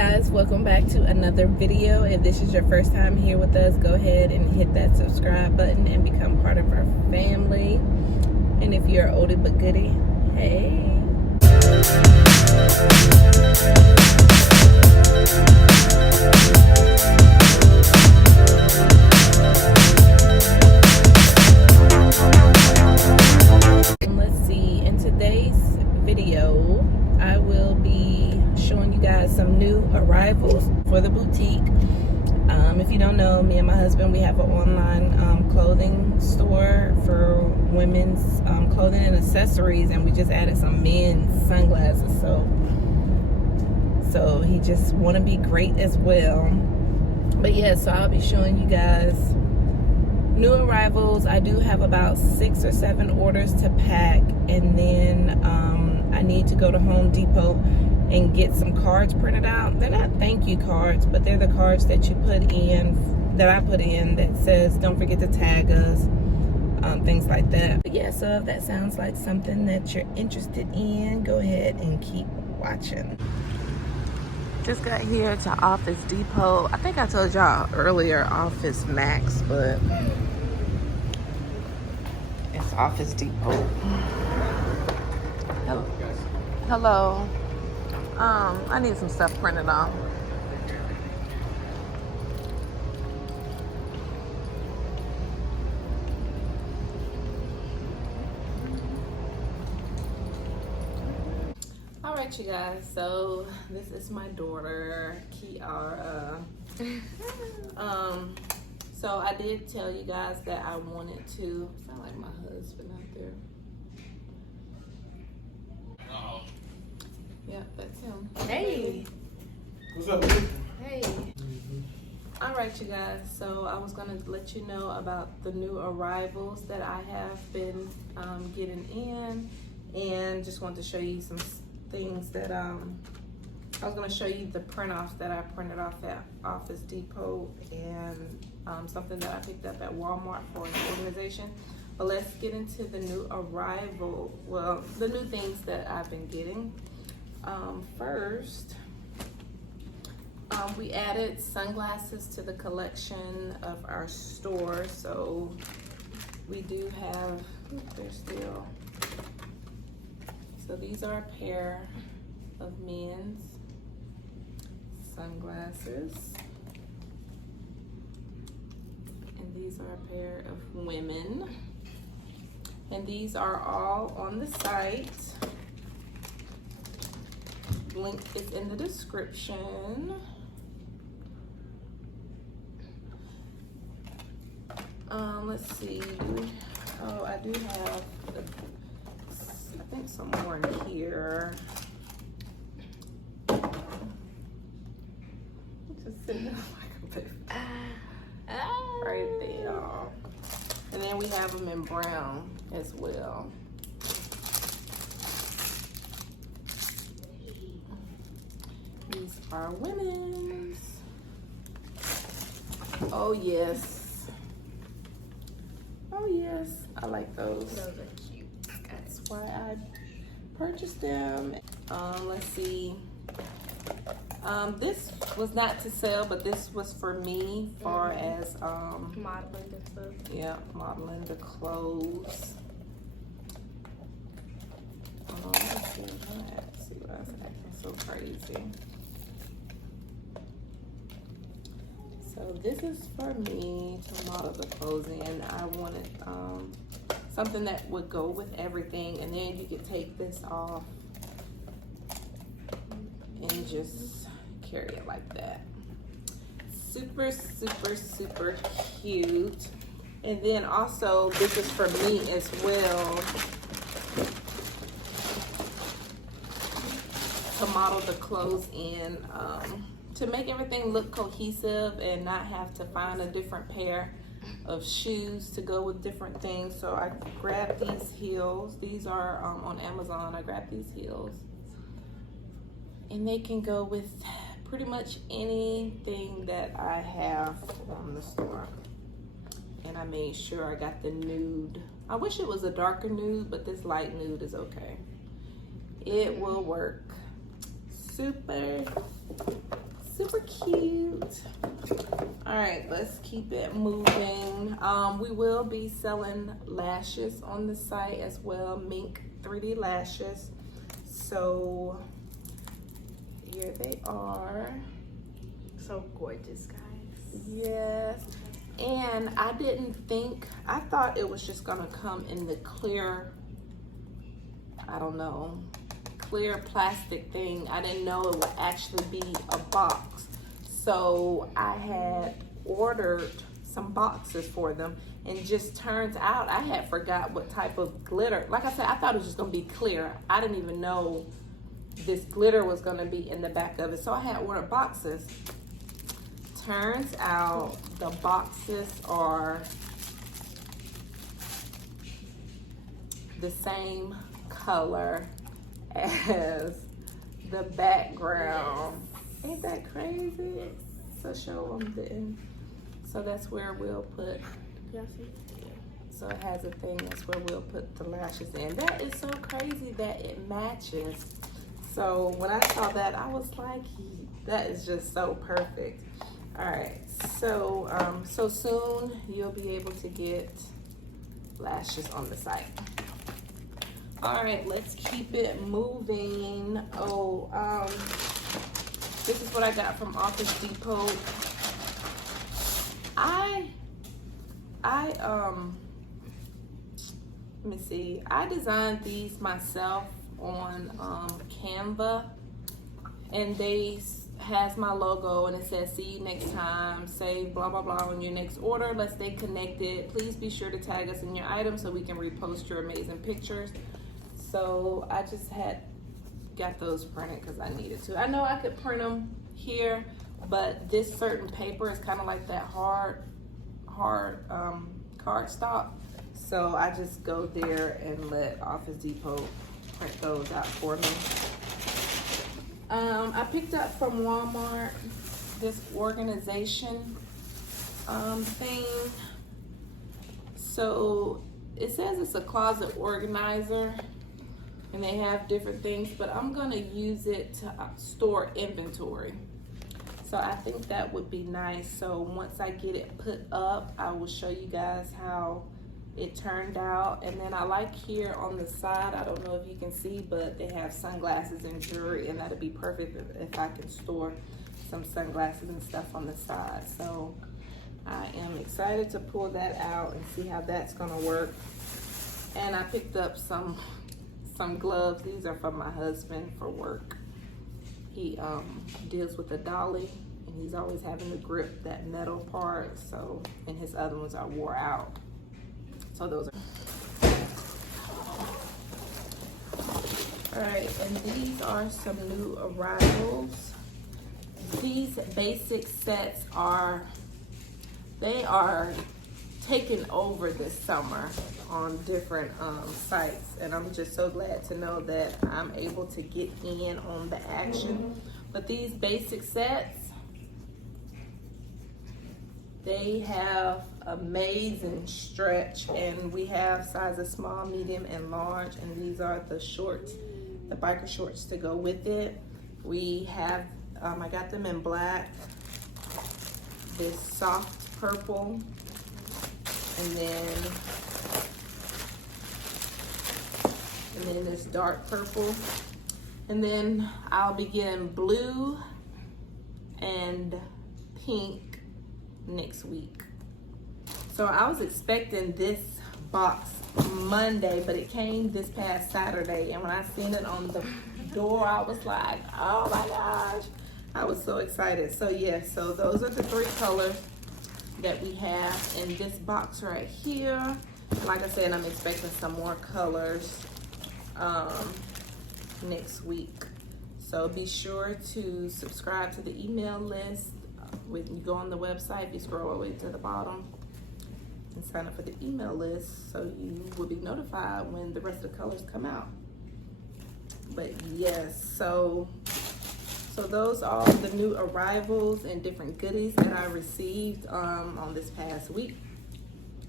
guys, welcome back to another video. If this is your first time here with us, go ahead and hit that subscribe button and become part of our family. And if you're an oldie but goodie, hey. Let's see, in today's video I will be showing you guys some new arrivals for the boutique. If you don't know, me and my husband, we have an online clothing store for women's clothing and accessories, and we just added some men's sunglasses, so he just want to be great as well. But yeah, so I'll be showing you guys new arrivals. I do have about 6 or 7 orders to pack, and then I need to go to Home Depot and get some cards printed out. They're not thank you cards, but they're the cards that you put in, that I put in, that says don't forget to tag us, things like that. But yeah, so if that sounds like something that you're interested in, go ahead and keep watching. Just got here to Office Depot. I think I told y'all earlier Office Max, but it's Office Depot. Hello. I need some stuff printed on. All right, you guys. So this is my daughter, Kiara. So I did tell you guys that I wanted to. Sound like my husband out there. Yeah, that's him. Hey. What's up, man? Hey. All right, you guys. So I was gonna let you know about the new arrivals that I have been getting in, and just wanted to show you some things that I was gonna show you the print offs that I printed off at Office Depot, and something that I picked up at Walmart for an organization. But let's get into the new arrival. Well, the new things that I've been getting. First, we added sunglasses to the collection of our store. So we do have, they're still, so these are a pair of men's sunglasses. And these are a pair of women. And these are all on the site. Link is in the description. Let's see. Oh, I do have, I think, some more in here. Just sitting there like a bit. Right there. And then we have them in brown as well. These are women's. Oh yes. Oh yes, I like those. Those are cute. That's why I purchased them. Let's see. This was not to sell, but this was for me, far as Modeling and stuff. yeah, modeling the clothes. Let's see what else is acting so crazy. So this is for me to model the clothes in. I wanted something that would go with everything, and then you could take this off and just carry it like that. Super, super, super cute. And then also, this is for me as well, to model the clothes in, to make everything look cohesive and not have to find a different pair of shoes to go with different things. So I grabbed these heels. These are on Amazon. I grabbed these heels, and they can go with pretty much anything that I have on the store. And I made sure I got the nude. I wish it was a darker nude, but this light nude is okay. It will work. Super cute. All right, let's keep it moving. We will be selling lashes on the site as well, mink 3D lashes. So here they are. So gorgeous, guys. Yes. And I thought it was just gonna come in the clear, I don't know, clear plastic thing. I didn't know it would actually be a box. So I had ordered some boxes for them, and just turns out I had forgot what type of glitter. Like I said, I thought it was just gonna be clear. I didn't even know this glitter was gonna be in the back of it. So I had ordered boxes. Turns out the boxes are the same color as the background. Ain't that crazy? So show them the, so that's where we'll put, Y'all see? so it has a thing, that's where we'll put the lashes in. That is so crazy that it matches. So when I saw that, I was like, that is just so perfect. All right, so so soon you'll be able to get lashes on the site. All right, let's keep it moving. This is what I got from Office Depot. Let me see. I designed these myself on Canva, and they has my logo, and it says "See you next time. Save blah blah blah on your next order. Let's stay connected. Please be sure to tag us in your items so we can repost your amazing pictures." So I just got those printed because I needed to. I know I could print them here, but this certain paper is kind of like that hard cardstock. So I just go there and let Office Depot print those out for me. I picked up from Walmart this organization thing. So it says it's a closet organizer, and they have different things, but I'm gonna use it to store inventory. So I think that would be nice. So once I get it put up, I will show you guys how it turned out. And then I like here on the side, I don't know if you can see, but they have sunglasses and jewelry, and that'd be perfect if I can store some sunglasses and stuff on the side. So I am excited to pull that out and see how that's gonna work. And I picked up some gloves. These are from my husband for work. He deals with a dolly, and he's always having to grip that metal part. So, and his other ones are wore out. So those are. All right, and these are some new arrivals. These basic sets they are taken over this summer on different sites, and I'm just so glad to know that I'm able to get in on the action. But these basic sets, they have amazing stretch, and we have sizes small, medium, and large, and these are the shorts, the biker shorts to go with it. We have, I got them in black, this soft purple, and then this dark purple, and then I'll be getting blue and pink next week. So I was expecting this box Monday, but it came this past Saturday, and when I seen it on the door, I was like, oh my gosh, I was so excited. So yeah, so those are the 3 colors that we have in this box right here. Like I said, I'm expecting some more colors next week. So be sure to subscribe to the email list. When you go on the website, if you scroll all the way to the bottom and sign up for the email list, so you will be notified when the rest of the colors come out. But yes, so those are the new arrivals and different goodies that I received on this past week.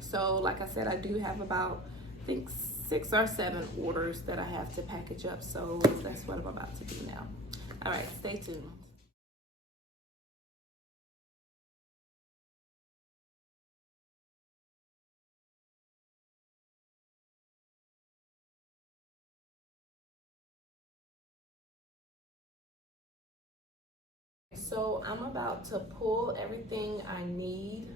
So like I said, I do have about, I think, 6 or 7 orders that I have to package up. So that's what I'm about to do now. All right, stay tuned. So I'm about to pull everything I need.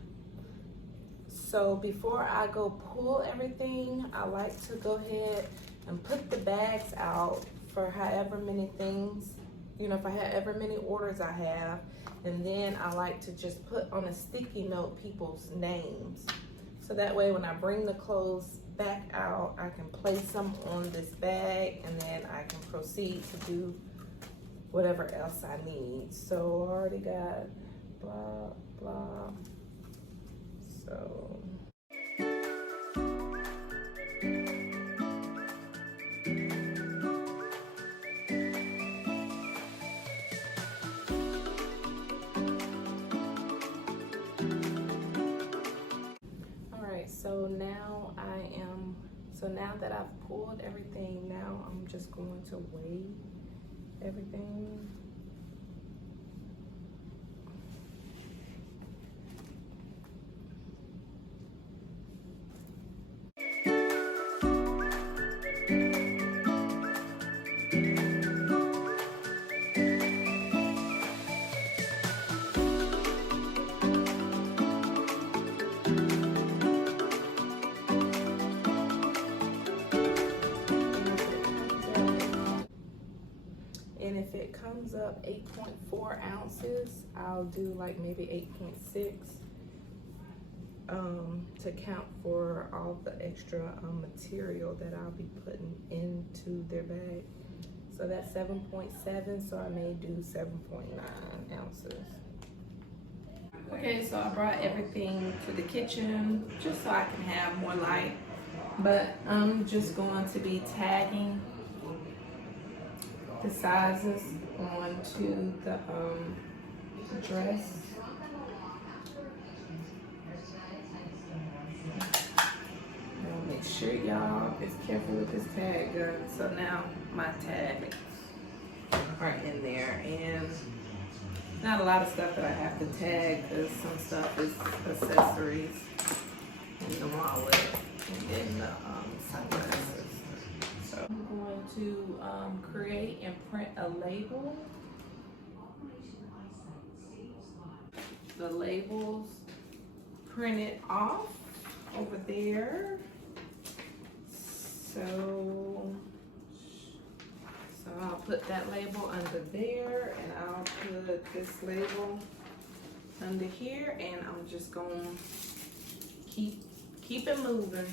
So before I go pull everything, I like to go ahead and put the bags out for however many things, for however many orders I have. And then I like to just put on a sticky note people's names. So that way when I bring the clothes back out, I can place them on this bag and then I can proceed to do whatever else I need. So I already got blah, blah. So. All right, so now that I've pulled everything, now I'm just going to weigh everything. And if it comes up 8.4 ounces, I'll do like maybe 8.6 to count for all the extra material that I'll be putting into their bag. So that's 7.7, so I may do 7.9 ounces. Okay, so I brought everything to the kitchen just so I can have more light. But I'm just going to be tagging the sizes onto the dress. Now make sure y'all is careful with this tag gun. So now my tags are in there, and not a lot of stuff that I have to tag because some stuff is accessories in the wallet and then the sunglasses. So I'm going to create and print a label. The labels printed off over there. So I'll put that label under there, and I'll put this label under here, and I'm just gonna keep it moving.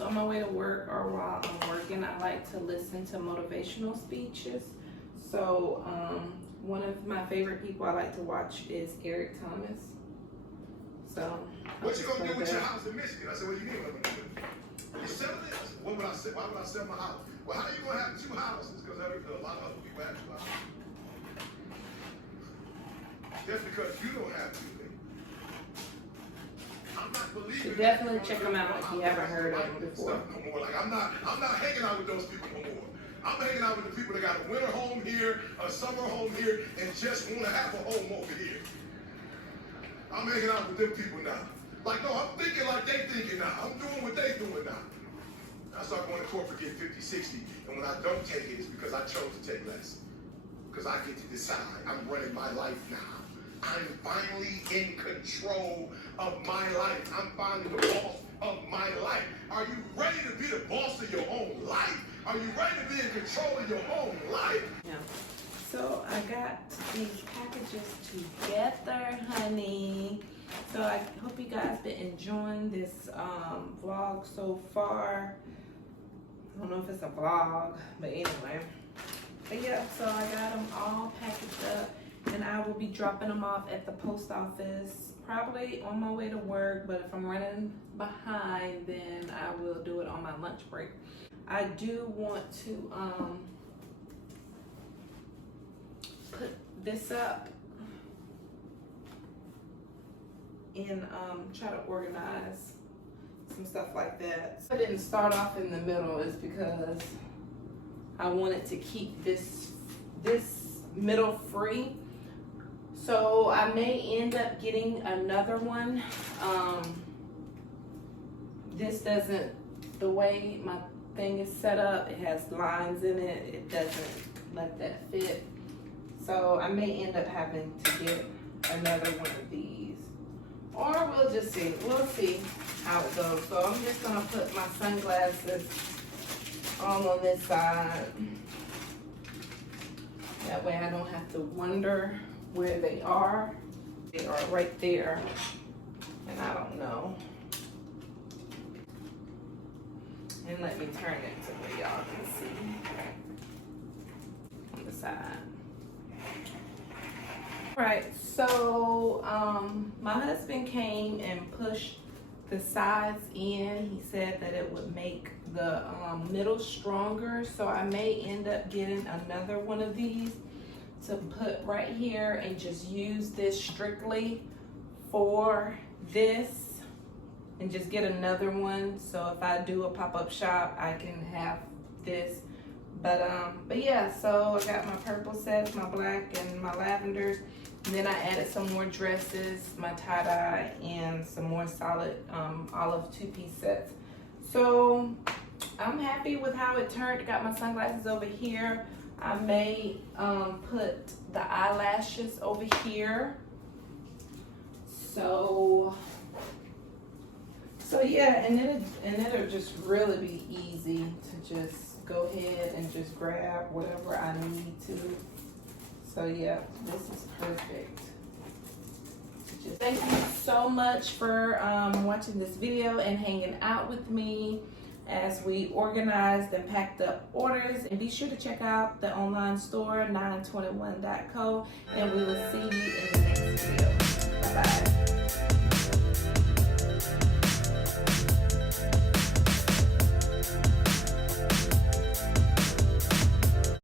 On my way to work or while I'm working, I like to listen to motivational speeches. So one of my favorite people I like to watch is Eric Thomas. So what you gonna do with your house in Michigan? I said, what do you mean what I'm gonna do? You sell it? What would I say? Why would I sell my house? Well, how are you gonna have two houses? Because a lot of other people have two houses. Just because you don't have two. You should definitely check them out if you haven't heard of them before. No more. Like I'm not hanging out with those people no more. I'm hanging out with the people that got a winter home here, a summer home here, and just want to have a home over here. I'm hanging out with them people now. Like, no, I'm thinking like they thinking now. I'm doing what they doing now. I start going to corporate, get 50, 60, and when I don't take it, it's because I chose to take less. Because I get to decide. I'm running my life now. I'm finally in control of my life. I'm finally the boss of my life. Are you ready to be the boss of your own life? Are you ready to be in control of your own life? Yeah. So I got these packages together, honey. So I hope you guys been enjoying this vlog so far. I don't know if it's a vlog, but anyway. But yeah, so I got them all packaged up. And I will be dropping them off at the post office, probably on my way to work, but if I'm running behind, then I will do it on my lunch break. I do want to put this up and try to organize some stuff like that. I didn't start off in the middle is because I wanted to keep this middle free. So I may end up getting another one. This doesn't, the way my thing is set up, it has lines in it. It doesn't let that fit. So I may end up having to get another one of these. Or we'll just see. We'll see how it goes. So I'm just gonna put my sunglasses all on this side. That way I don't have to wonder where they are. They are right there, and I don't know. And let me turn it to where y'all can see on the side. All right, so my husband came and pushed the sides in. He said that it would make the middle stronger, so I may end up getting another one of these to put right here and just use this strictly for this and just get another one. So if I do a pop-up shop, I can have this. But yeah, so I got my purple sets, my black and my lavenders. And then I added some more dresses, my tie-dye, and some more solid olive two-piece sets. So I'm happy with how it turned. I got my sunglasses over here. I may put the eyelashes over here. So yeah, and it'll just really be easy to just go ahead and just grab whatever I need to. So yeah, this is perfect. Thank you so much for watching this video and hanging out with me as we organized and packed up orders. And be sure to check out the online store 921.co, and we will see you in the next video.